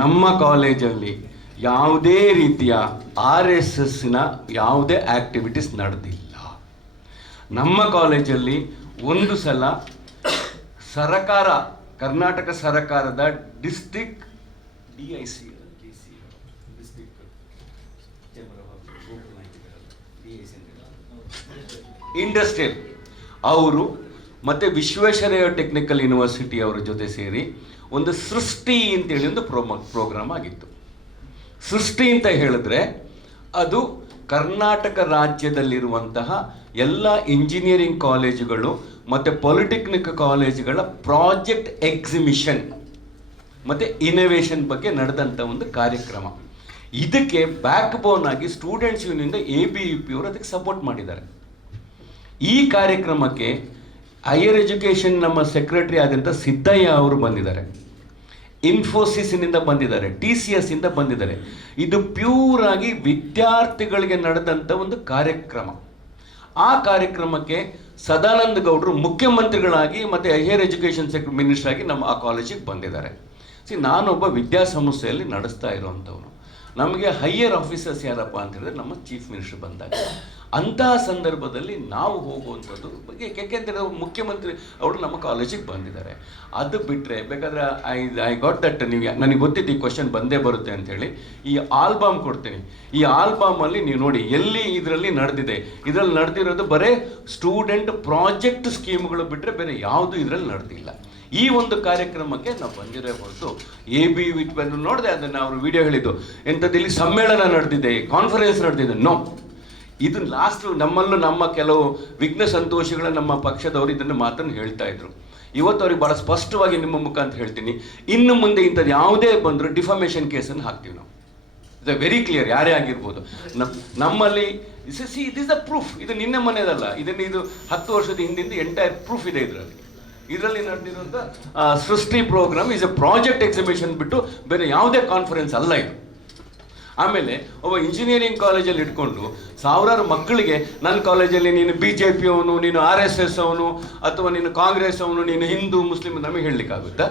ನಮ್ಮ ಕಾಲೇಜಲ್ಲಿ ಯಾವುದೇ ರೀತಿಯ RSSನ ಯಾವುದೇ ಆ್ಯಕ್ಟಿವಿಟೀಸ್ ನಡೆದಿಲ್ಲ. ನಮ್ಮ ಕಾಲೇಜಲ್ಲಿ ಒಂದು ಸಲ ಸರಕಾರ, ಕರ್ನಾಟಕ ಸರ್ಕಾರದ ಡಿಸ್ಟ್ರಿಕ್ಟ್ DIC ಇಂಡಸ್ಟ್ರಿಯಲ್ ಅವರು ಮತ್ತು ವಿಶ್ವೇಶ್ವರಯ್ಯ ಟೆಕ್ನಿಕಲ್ ಯೂನಿವರ್ಸಿಟಿ ಅವರ ಜೊತೆ ಸೇರಿ ಒಂದು ಸೃಷ್ಟಿ ಅಂತೇಳಿ ಒಂದು ಪ್ರೋಗ್ರಾಮ್ ಆಗಿತ್ತು. ಸೃಷ್ಟಿ ಅಂತ ಹೇಳಿದ್ರೆ ಅದು ಕರ್ನಾಟಕ ರಾಜ್ಯದಲ್ಲಿರುವಂತಹ ಎಲ್ಲ ಇಂಜಿನಿಯರಿಂಗ್ ಕಾಲೇಜುಗಳು ಮತ್ತು ಪಾಲಿಟೆಕ್ನಿಕ್ ಕಾಲೇಜುಗಳ ಪ್ರಾಜೆಕ್ಟ್ ಎಕ್ಸಿಬಿಷನ್ ಮತ್ತು ಇನೋವೇಷನ್ ಬಗ್ಗೆ ನಡೆದಂಥ ಒಂದು ಕಾರ್ಯಕ್ರಮ. ಇದಕ್ಕೆ ಬ್ಯಾಕ್ ಬೋನ್ ಆಗಿ ಸ್ಟೂಡೆಂಟ್ಸ್ ಯೂನಿಯನ್ ABUP ಅವರು ಅದಕ್ಕೆ ಸಪೋರ್ಟ್ ಮಾಡಿದ್ದಾರೆ. ಈ ಕಾರ್ಯಕ್ರಮಕ್ಕೆ ಹೈಯರ್ ಎಜುಕೇಷನ್ ನಮ್ಮ ಸೆಕ್ರೆಟರಿ ಆದಂಥ ಸಿದ್ದಯ್ಯ ಅವರು ಬಂದಿದ್ದಾರೆ, ಇನ್ಫೋಸಿಸ್ನಿಂದ ಬಂದಿದ್ದಾರೆ, TCS ಇಂದ ಬಂದಿದ್ದಾರೆ. ಇದು ಪ್ಯೂರ್ ಆಗಿ ವಿದ್ಯಾರ್ಥಿಗಳಿಗೆ ನಡೆದಂಥ ಒಂದು ಕಾರ್ಯಕ್ರಮ. ಆ ಕಾರ್ಯಕ್ರಮಕ್ಕೆ ಸದಾನಂದ ಗೌಡರು ಮುಖ್ಯಮಂತ್ರಿಗಳಾಗಿ ಮತ್ತು ಹೈಯರ್ ಎಜುಕೇಷನ್ ಮಿನಿಸ್ಟರ್ ಆಗಿ ನಮ್ಮ ಆ ಕಾಲೇಜಿಗೆ ಬಂದಿದ್ದಾರೆ. ನಾನೊಬ್ಬ ವಿದ್ಯಾಸಂಸ್ಥೆಯಲ್ಲಿ ನಡೆಸ್ತಾ ಇರುವಂಥವನು. ನಮಗೆ ಹೈಯರ್ ಆಫೀಸರ್ಸ್ ಯಾರಪ್ಪ ಅಂತ ಹೇಳಿದ್ರೆ ನಮ್ಮ ಚೀಫ್ ಮಿನಿಸ್ಟರ್ ಬಂದಾಗ, ಅಂತಹ ಸಂದರ್ಭದಲ್ಲಿ ನಾವು ಹೋಗುವಂಥದ್ದು ಬಗ್ಗೆ, ಯಾಕೆಂದರೆ ಮುಖ್ಯಮಂತ್ರಿ ಅವರು ನಮ್ಮ ಕಾಲೇಜಿಗೆ ಬಂದಿದ್ದಾರೆ. ಅದು ಬಿಟ್ಟರೆ ಬೇಕಾದರೆ ಐ ಗಾಟ್ ದಟ್, ನೀವು ನನಗೆ ಗೊತ್ತಿತ್ತು ಈ ಕ್ವಶನ್ ಬಂದೇ ಬರುತ್ತೆ ಅಂಥೇಳಿ ಈ ಆಲ್ಬಮ್ ಕೊಡ್ತೀನಿ. ಈ ಆಲ್ಬಮಲ್ಲಿ ನೀವು ನೋಡಿ ಎಲ್ಲಿ ಇದರಲ್ಲಿ ನಡೆದಿದೆ. ಇದರಲ್ಲಿ ನಡೆದಿರೋದು ಬರೀ ಸ್ಟೂಡೆಂಟ್ ಪ್ರಾಜೆಕ್ಟ್ ಸ್ಕೀಮ್ಗಳು ಬಿಟ್ಟರೆ ಬೇರೆ ಯಾವುದು ಇದರಲ್ಲಿ ನಡೆದಿಲ್ಲ. ಈ ಒಂದು ಕಾರ್ಯಕ್ರಮಕ್ಕೆ ನಾವು ಬಂದಿರೋ ಹೊರತು ABUP ಬಂದು ನೋಡಿದೆ, ಅದನ್ನು ಅವರು ವಿಡಿಯೋ ಹೇಳಿದ್ದು ಎಂಥದ್ದು ಇಲ್ಲಿ ಸಮ್ಮೇಳನ ನಡೆದಿದೆ, ಕಾನ್ಫರೆನ್ಸ್ ನಡೆದಿದೆ. ನೋ, ಇದು ಲಾಸ್ಟ್ ನಮ್ಮಲ್ಲೂ ನಮ್ಮ ಕೆಲವು ವಿಘ್ನ ಸಂತೋಷಿಗಳ ನಮ್ಮ ಪಕ್ಷದವರು ಇದನ್ನು ಮಾತನ್ನು ಹೇಳ್ತಾ ಇದ್ರು. ಇವತ್ತು ಅವ್ರಿಗೆ ಭಾಳ ಸ್ಪಷ್ಟವಾಗಿ ನಿಮ್ಮ ಮುಖ ಅಂತ ಹೇಳ್ತೀನಿ, ಇನ್ನು ಮುಂದೆ ಇಂಥದ್ದು ಯಾವುದೇ ಬಂದರೂ ಡಿಫಾಮೇಷನ್ ಕೇಸನ್ನು ಹಾಕ್ತೀವಿ ನಾವು. ಇಟ್ಸ್ ವೆರಿ ಕ್ಲಿಯರ್, ಯಾರೇ ಆಗಿರ್ಬೋದು. ನಮ್ಮಲ್ಲಿ ಇಸ್ ದ ಪ್ರೂಫ್. ಇದು ನಿನ್ನೆ ಮನೆಯದಲ್ಲ, ಇದು 10 ವರ್ಷದ ಹಿಂದಿಂದ ಎಂಟೈರ್ ಪ್ರೂಫ್ ಇದೆ ಇದರಲ್ಲಿ ನಡೆದಿರುವಂಥ Srishti program is a project exhibition ಬಿಟ್ಟು ಬೇರೆ ಯಾವುದೇ ಕಾನ್ಫರೆನ್ಸ್ ಅಲ್ಲ ಇದು. ಆಮೇಲೆ ಒಬ್ಬ ಇಂಜಿನಿಯರಿಂಗ್ ಕಾಲೇಜಲ್ಲಿ ಇಟ್ಕೊಂಡು ಸಾವಿರಾರು ಮಕ್ಕಳಿಗೆ ನನ್ನ ಕಾಲೇಜಲ್ಲಿ ನೀನು BJP ಅವನು, ನೀನು RSS ಅವನು, ಅಥವಾ ನೀನು ಕಾಂಗ್ರೆಸ್ ಅವನು, ನೀನು ಹಿಂದೂ ಮುಸ್ಲಿಂ ನಮಗೆ ಹೇಳಲಿಕ್ಕಾಗುತ್ತಾ?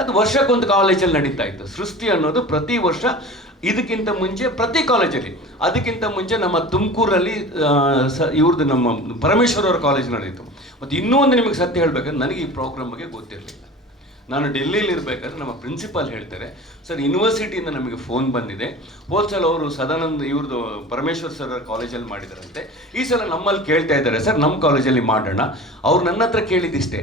ಅದು ವರ್ಷಕ್ಕೊಂದು ಕಾಲೇಜಲ್ಲಿ ನಡೀತಾ ಇತ್ತು. ಸೃಷ್ಟಿ ಅನ್ನೋದು ಪ್ರತಿ ವರ್ಷ. ಇದಕ್ಕಿಂತ ಮುಂಚೆ ಪ್ರತಿ ಕಾಲೇಜಲ್ಲಿ, ಅದಕ್ಕಿಂತ ಮುಂಚೆ ನಮ್ಮ ತುಮಕೂರಲ್ಲಿ ಇವ್ರದ್ದು ನಮ್ಮ ಪರಮೇಶ್ವರ್ ಅವ್ರ ಕಾಲೇಜ್ ನಡೆಯಿತು. ಮತ್ತು ಇನ್ನೂ ಒಂದು ನಿಮಗೆ ಸತ್ಯ ಹೇಳಬೇಕಾದ್ರೆ ನನಗೆ ಈ ಪ್ರೋಗ್ರಾಮ್ ಬಗ್ಗೆ ಗೊತ್ತಿರಲಿಲ್ಲ. ನಾನು ಡೆಲ್ಲಿಯಲ್ಲಿ ಇರಬೇಕಾದ್ರೆ ನಮ್ಮ ಪ್ರಿನ್ಸಿಪಾಲ್ ಹೇಳ್ತಾರೆ, ಸರ್ ಯೂನಿವರ್ಸಿಟಿಯಿಂದ ನಮಗೆ ಫೋನ್ ಬಂದಿದೆ, ಹೋದ ಸಲ ಅವರು ಸದಾನಂದ ಇವ್ರದ್ದು ಪರಮೇಶ್ವರ್ ಸರ್ ಕಾಲೇಜಲ್ಲಿ ಮಾಡಿದಾರಂತೆ, ಈ ಸಲ ನಮ್ಮಲ್ಲಿ ಕೇಳ್ತಾ ಇದ್ದಾರೆ ಸರ್ ನಮ್ಮ ಕಾಲೇಜಲ್ಲಿ ಮಾಡೋಣ. ಅವ್ರು ನನ್ನ ಹತ್ರ ಕೇಳಿದಿಷ್ಟೇ,